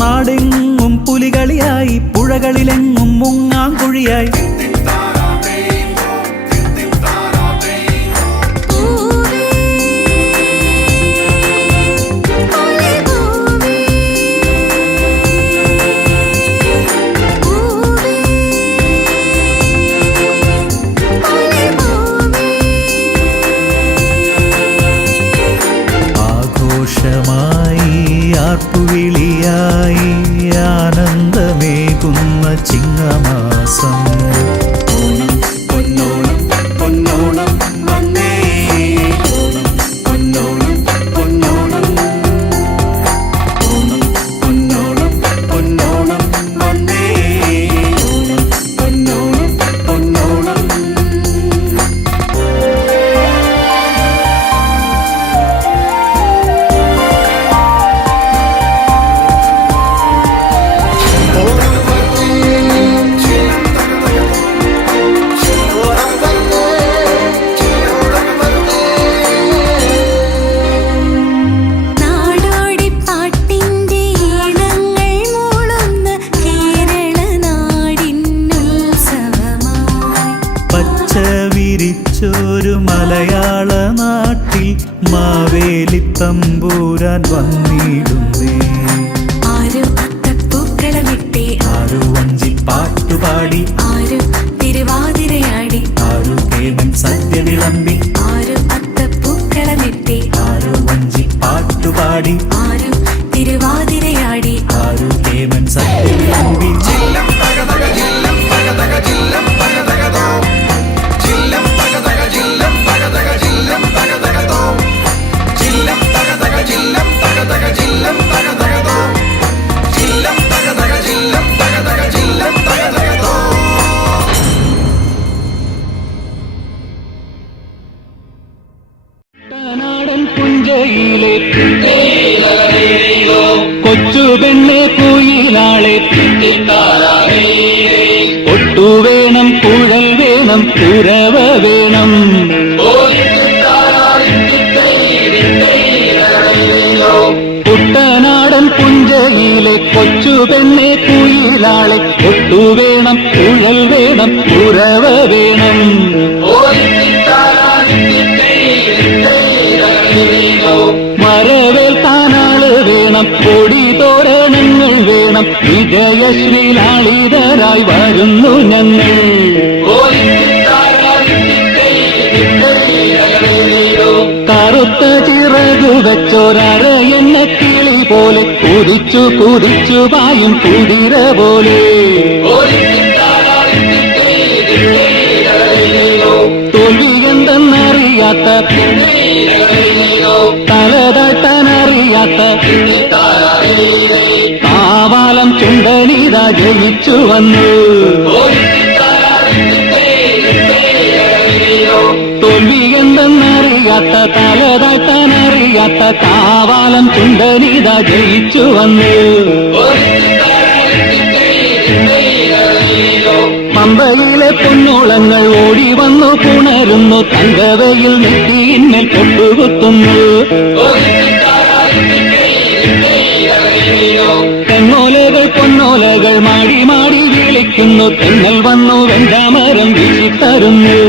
നാടെങ്ങും പുലികളിയായി, പുഴകളിലെങ്ങും മുങ്ങാങ്കുഴിയായി. ആർപ്പുവിളിയായി ആനന്ദമേകുന്ന ചിങ്ങമാസം. ഓണം പൊന്നോണം പൊന്നോണം വന്നേ, പൊന്നോണം പൊന്നോണം, ഓണം പൊന്നോണം പൊന്നോണം വന്നേ, പൊന്നോണം പൊന്നോണം. വിരിച്ചൊരു മലയാള നാട്ടിൽ മാവേലി തമ്പൂരാൻ വന്നിടുന്നേ. ആരോ അത്തപ്പൂക്കളമിട്ടേ, ആരോ വഞ്ചി പാട്ടുപാടി, ആരോ തിരുവാതിരയാടി, ആരോ കേമൻ സദ്യ വിളമ്പി. ആരോ അത്തപ്പൂക്കളമിട്ടേ, ആരോ വഞ്ചി പാട്ടുപാടി, ആരോ തിരുവാതിരയാടി, ആരോ കേമൻ സദ്യ വിളമ്പി. പുഞ്ചയിലെ കൊച്ചു പെണ്ണെ കുയിലാളെ, ഒട്ടു വേണം, കുഴൽ വേണം, കുരവ വേണം. കുട്ടനാടൻ പുഞ്ചയിലെ കൊച്ചു പെണ്ണെ കുയിലാളെ, ഒട്ടു വേണം, കുഴൽ വേണം, കുരവ വേണം. മരവേൽക്കാനാള് വേണം, കൊടി തോരണങ്ങൾ വേണം, വിജയശ്രീലാളിതരായി വരുന്നു ഞങ്ങൾ. കറുത്ത ചിറകു വെച്ചൊരരയെന്ന കിളി പോലെ, കുതിച്ചു കുതിച്ചു പായും കുതിര പോലെ. തോൽവി എന്തെന്നറിയാത്ത, തലതട്ടാനറിയാത്ത കാവാലം ചുണ്ടനിത ജയിച്ചു വന്നു. തോൽവി എന്തെന്നറിയാത്ത, തലതട്ടാനറിയാത്ത കാവാലം ചുണ്ടനിത ജയിച്ചു വന്നു. പമ്പയിലെ പൊന്നോളങ്ങൾ ഓടി വന്നു പുണരുന്നു, തങ്കവയിൽ നെറ്റിയിന്മേൽ കൊണ്ടുകുത്തുന്നു. തെങ്ങോലകൾ പൊന്നോലകൾ മാടി മാടി വിളിക്കുന്നു, തെങ്ങൽ വന്നു വെണ്ടാമരം വീശിത്തരുന്നു.